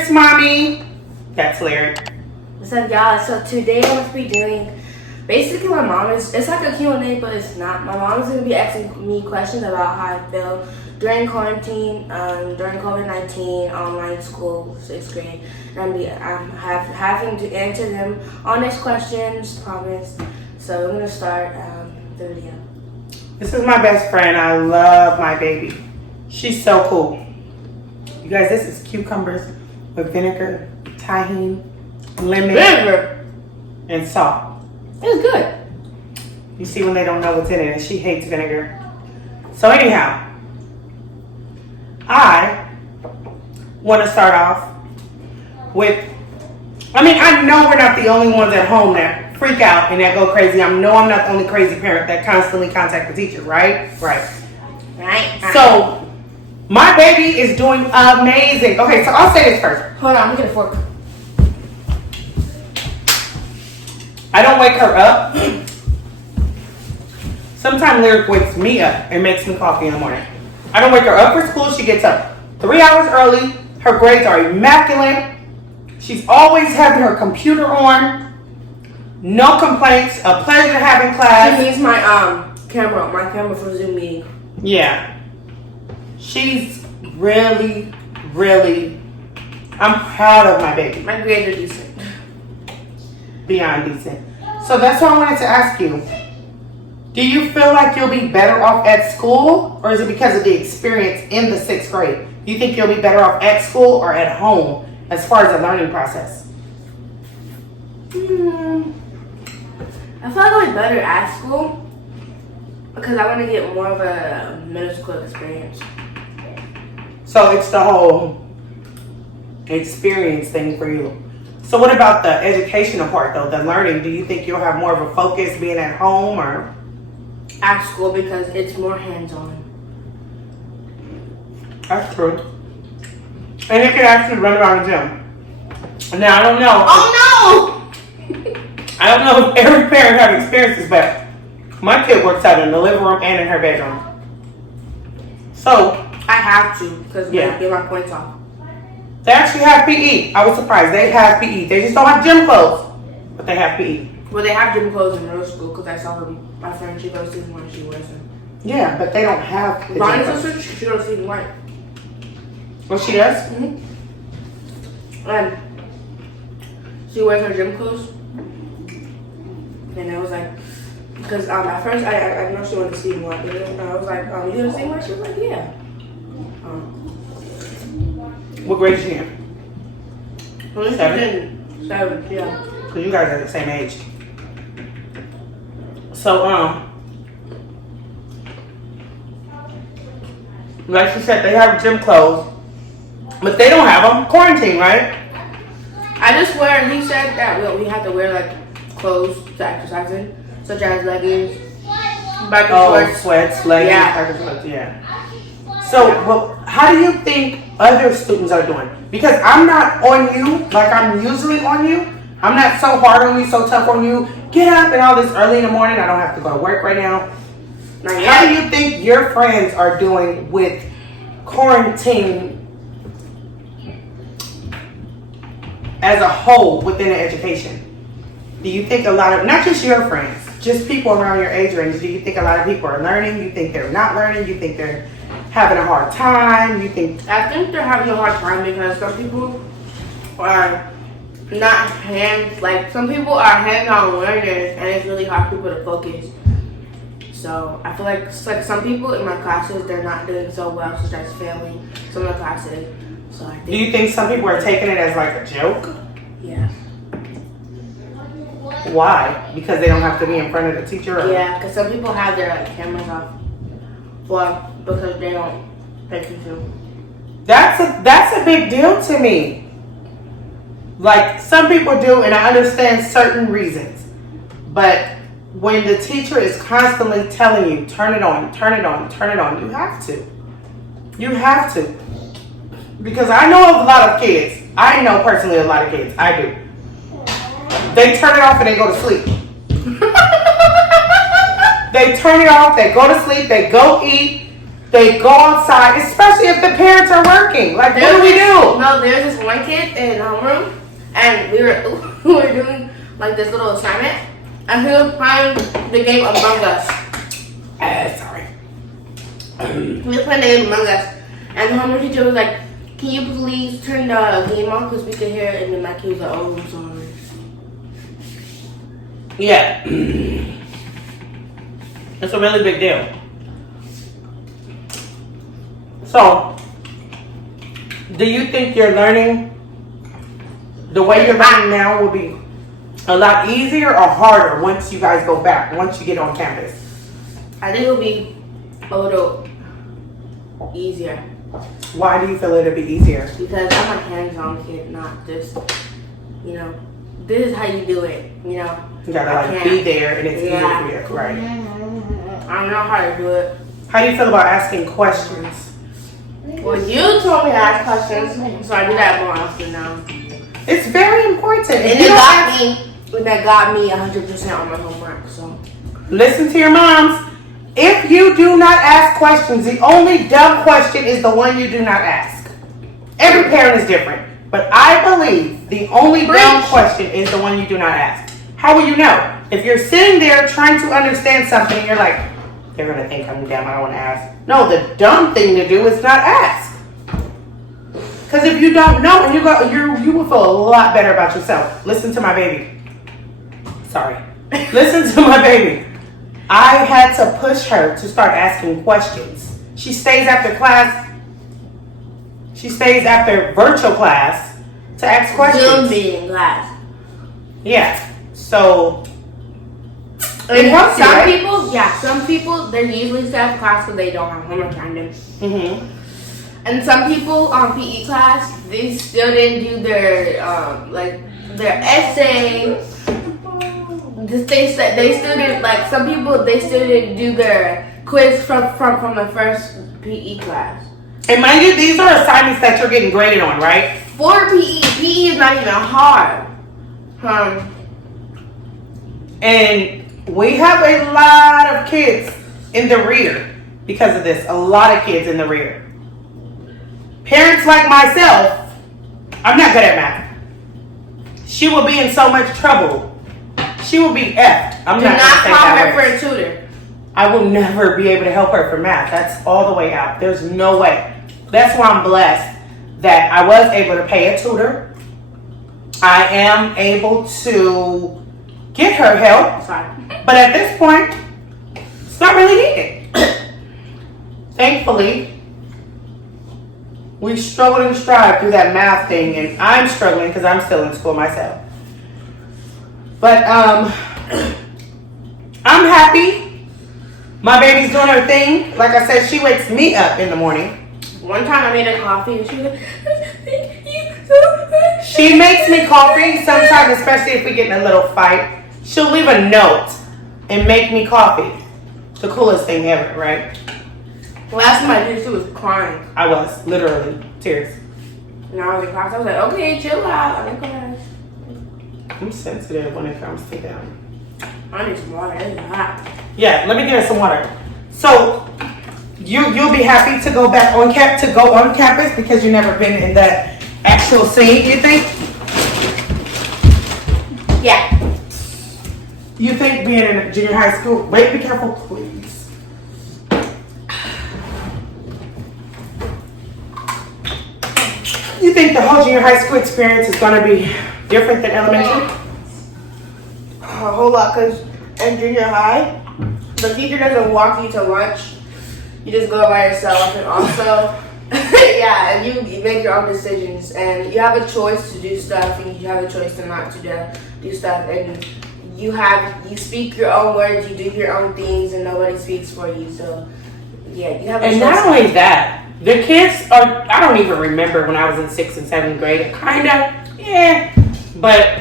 Lyric's mommy. That's Lyric. What's up, y'all? So today I'm going to be doing, basically my mom is, it's like a Q&A, but it's not. My mom is going to be asking me questions about how I feel during quarantine, during COVID-19, online school, 6th grade. And I'm having to answer them honest questions, promise. So I'm going to start the video. This is my best friend. I love my baby. She's so cool. You guys, this is cucumbers with vinegar, tahini, lemon, Vinegar. and salt. It's good. You see when they don't know what's in it, and she hates vinegar. So anyhow, I want to start off with, I know we're not the only ones at home that freak out and that go crazy. I know I'm not the only crazy parent that constantly contact the teacher, right? Right. So, my baby is doing amazing. Okay, so I'll say this first. Hold on, I'm going to get a fork. I don't wake her up. Sometimes Lyric wakes me up and makes me coffee in the morning. I don't wake her up for school. She gets up 3 hours early. Her grades are immaculate. She's always having her computer on. No complaints. A pleasure having class. She needs my camera for Zoom meeting. Yeah. She's really, really, I'm proud of my baby. My grades are decent. Beyond decent. So that's what I wanted to ask you. Do you feel like you'll be better off at school, or is it because of the experience in the 6th grade? Do you think you'll be better off at school or at home as far as the learning process? I feel like I'll be better at school because I want to get more of a middle school experience. So it's the whole experience thing for you. So what about the educational part though, the learning? Do you think you'll have more of a focus being at home or? At school because it's more hands-on. That's true. And you can actually run around the gym. Now I don't know. Oh no! I don't know if every parent has experiences, but my kid works out in the living room and in her bedroom. So I have to because I Yeah. get my points off. they actually have PE. I was surprised. They have PE. They just don't have gym clothes, but they have PE. Well, they have gym clothes in middle school because I saw my friend. She goes to one. She wears them. Yeah, but they don't have the gym Ronnie's clothes. sister, she goes to white. Well, she does? And she wears her gym clothes. And I was like, because at first I know she wanted to see more. And I was like, you gonna see more? She was like, yeah. What grade is she in? 7? 7, yeah. So you guys are the same age. So, like she said, they have gym clothes, but they don't have them. Quarantine, right? I just wear, he said that we have to wear like clothes to exercise in, such as leggings, biker shorts. Sweats, leggings, Yeah. sweats, yeah. So, well, how do you think other students are doing? Because I'm not on you like I'm usually on you. I'm not so hard on you, so tough on you. Get up and all this early in the morning. I don't have to go to work right now. How do you think your friends are doing with quarantine as a whole within the education? Do you think a lot of, not just your friends, just people around your age range, do you think a lot of people are learning? You think they're not learning? You think they're having a hard time? You think? I think they're having a hard time because some people are not some people are hands-on learners and it's really hard for people to focus. So I feel like some people in my classes, they're not doing so well, such as failing some of the classes. So I think. Do you think some people are taking it as like a joke? Yeah. Why? Because they don't have to be in front of the teacher? Or? Yeah, because some people have their cameras off because they don't pay attention. That's a big deal to me. Like some people do, and I understand certain reasons, but when the teacher is constantly telling you, turn it on, turn it on, turn it on, you have to. You have to. Because I know of a lot of kids. I know personally a lot of kids. I do. They turn it off and they go to sleep. They turn it off, they go to sleep, they go eat, They go outside, especially if the parents are working. Like, what do we do? No, there's this one kid in homeroom, and we were doing like this little assignment, and he was playing the game Among Us. Sorry. We were playing the game Among Us, and the homeroom teacher was like, "Can you please turn the game on because we can hear it?" And then my kid was like, "Oh, I'm sorry." Yeah. It's a really big deal. So, do you think you're learning, the way you're learning now will be a lot easier or harder once you guys go back, once you get on campus? I think it'll be a little easier Why do you feel it'll be easier? because I'm a hands-on kid, not just, you know, this is how you do it, you know. You gotta like be there and it's easier for you, right? I don't know how to do it. How do you feel about asking questions? Well, you told me to ask questions, so I do that more often now. It's very important. And If you don't that got me 100% on my homework, so. listen to your moms. If you do not ask questions, the only dumb question is the one you do not ask. Every parent is different, but I believe the only dumb question is the one you do not ask. How will you know? If you're sitting there trying to understand something and you're like, they're going to think I'm dumb, I don't want to ask. No, the dumb thing to do is not ask. Because if you don't know, and you will feel a lot better about yourself. Listen to my baby. Sorry. Listen to my baby. I had to push her to start asking questions. She stays after class. She stays after virtual class to ask questions. Zoom meeting class. Yeah. So And it helps you, some right? people, some people, they're usually still at class because they don't have homework on them. Mm-hmm. And some people on PE class, they still didn't do their their essay. They still didn't, like, some people, they still didn't do their quiz from the first PE class. And mind you, these are assignments that you're getting graded on, right? For PE is not even hard. And we have a lot of kids in the rear because of this. A lot of kids in the rear. Parents like myself, I'm not good at math. She will be in so much trouble. She will be effed. I'm Do not not gonna say call that her word. for a tutor. I will never be able to help her for math. That's all the way out. There's no way. That's why I'm blessed that I was able to pay a tutor. I am able to get her help. Sorry. But at this point, it's not really needed. Thankfully, we struggled and strived through that math thing, and I'm struggling because I'm still in school myself. But I'm happy. My baby's doing her thing. Like I said, she wakes me up in the morning. One time I made her coffee and she was like, "Thank you so much." She makes me coffee sometimes, especially if we get in a little fight. She'll leave a note and make me coffee. The coolest thing ever, right? Last time I did, she was crying. I was, literally, tears. And I was in class. I was like, "Okay, chill out. I'm in class." I'm sensitive when it comes to them. I need some water. It's hot. Yeah, let me get her some water. So you'll be happy to go back on campus because you've never been in that actual scene, you think? Yeah. You think being in a junior high school, wait, be careful, please. You think the whole junior high school experience is going to be different than elementary? A whole lot, because in junior high, the teacher doesn't walk you to lunch. You just go by yourself, and also, yeah, and you make your own decisions, and you have a choice to do stuff, and you have a choice to not to do stuff, and you speak your own words, you do your own things, and nobody speaks for you. So, yeah, you have a choice. And not only that, the kids are, I don't even remember when I was in 6th and 7th grade, but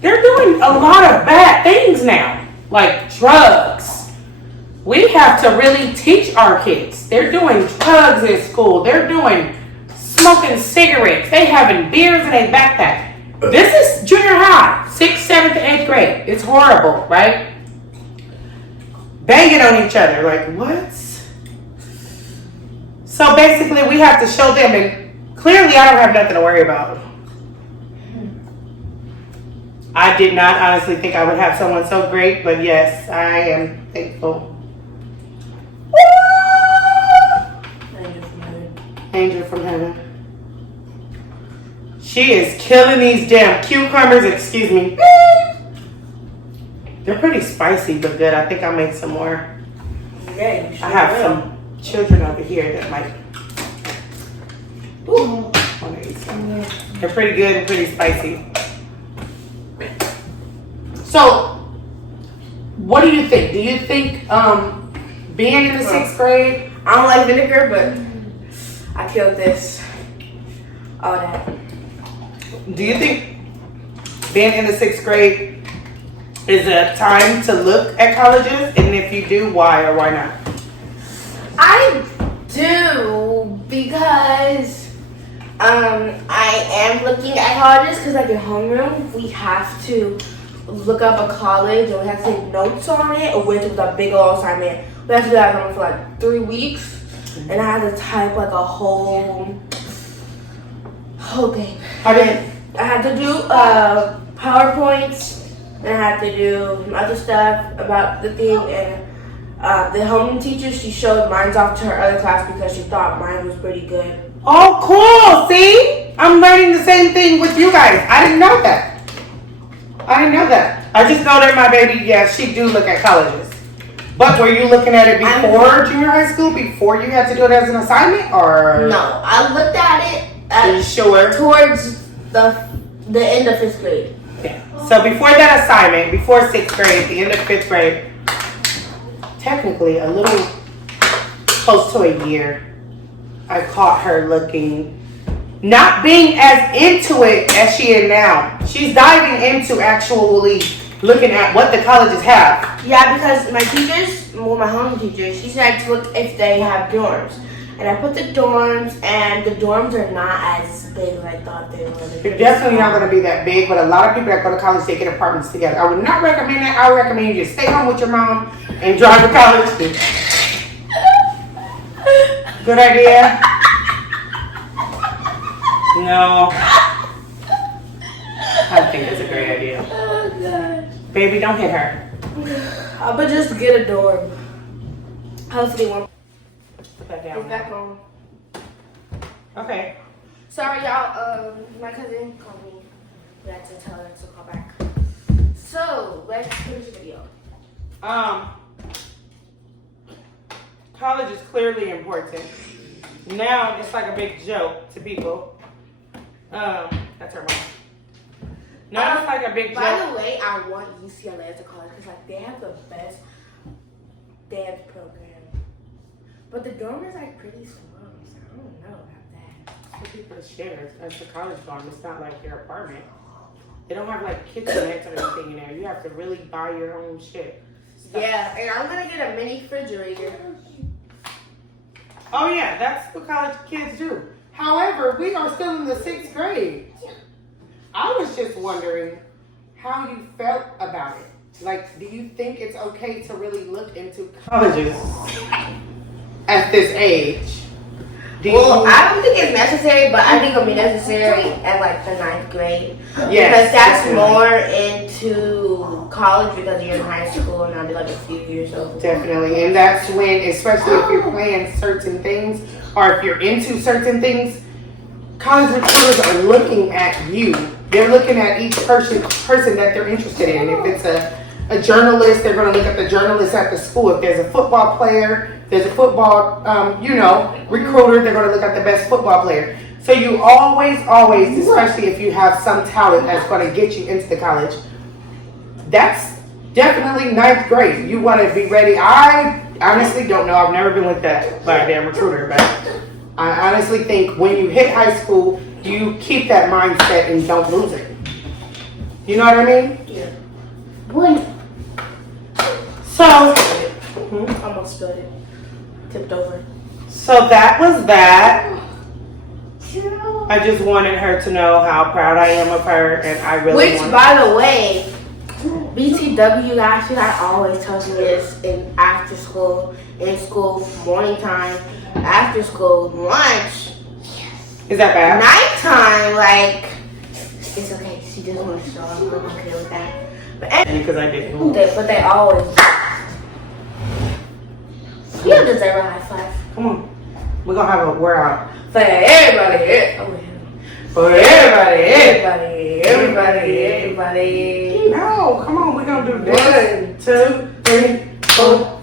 they're doing a lot of bad things now, like drugs. We have to really teach our kids. They're doing drugs in school. They're doing smoking cigarettes. They having beers in their backpack. This is junior high, 6th, 7th, and 8th grade. It's horrible, right? Banging on each other, like what? So basically, we have to show them, and clearly, I don't have nothing to worry about. I did not honestly think I would have someone so great, but yes, I am thankful. Angel from heaven. She is killing these damn cucumbers, excuse me. They're pretty spicy, but good. I think I'll make some more. Yeah, you should. I have some children over here that might want to eat some. They're pretty good and pretty spicy. So, what do you think? Do you think being in the 6th grade? I don't like vinegar, but I killed this. All that. Do you think being in the 6th grade is a time to look at colleges? And if you do, why or why not? I do because I am looking at colleges because like in homeroom we have to look up a college and we have to take notes on it, which was a big old assignment. We have to do that for like 3 weeks, and I had to type like a whole thing. I had to do PowerPoints. And I had to do some other stuff about the thing, and the homeroom teacher, she showed mine off to her other class because she thought mine was pretty good. Oh, cool. See? I'm learning the same thing with you guys. I didn't know that. I just know that my baby, yeah, she do look at colleges. But were you looking at it before junior high school, before you had to do it as an assignment, or? No, I looked at it Are you sure? towards the end of 5th grade. Yeah. So before that assignment, before 6th grade, the end of 5th grade, technically a little close to a year, I caught her looking, not being as into it as she is now. She's diving into actually looking at what the colleges have. Yeah, because my teachers, well, my home teacher, she said to look if they have dorms. And I put the dorms, and the dorms are not as big as I thought they were. They're definitely not going to be that big, but a lot of people that go to college, they get apartments together. I would not recommend that. I would recommend you just stay home with your mom and drive to college. Good idea? No. I think it's a great idea. Oh, God. Baby, don't hit her. I would just get a dorm. Hopefully one. Put that It's down. back on. Okay. Sorry, y'all. My cousin called me. We had to tell her to call back. So, let's finish the video. College is clearly important. Now it's like a big joke to people. That's her mom. Now it's like a big By joke. the way, I want UCLA as a college because like they have the best dance program. But the dorm is like pretty small, so I don't know about that. For people to share, it's a college dorm. It's not like your apartment. They don't have like kitchenettes or anything in there. You have to really buy your own shit. Yeah, and I'm gonna get a mini refrigerator. Oh yeah, that's what college kids do. However, we are still in the 6th grade. I was just wondering how you felt about it. Like, do you think it's okay to really look into colleges at this age? I don't think it's necessary, but I think it'll be necessary at like the 9th grade. Yes, because that's definitely. more into college because you're in high school and I'll be like a few years old. Definitely, and that's when, especially if you're playing certain things or if you're into certain things, college recruiters are looking at you. They're looking at each person that they're interested in. If it's a journalist, they're going to look at the journalist at the school. If there's a football player, there's a football, recruiter, they're going to look at the best football player. So you always, especially if you have some talent that's going to get you into the college, that's definitely 9th grade. You want to be ready. I honestly don't know. I've never been looked at by a damn recruiter, but I honestly think when you hit high school, you keep that mindset and don't lose it. You know what I mean? Yeah. So, Almost spilled it. Tipped over. so that was that. I just wanted her to know how proud I am of her, and I really Which, want by the way, BTW last year, I always tells me this in after school, in school, morning time. after school, lunch, Is that bad? nighttime, like, it's okay. She just wants to show up. I'm okay with that. Because I didn't. But they always. You don't deserve a high five. Come on. We're going to have a word out. For everybody. For everybody. Everybody. No, come on. We're going to do this. 1, 2, 3, 4.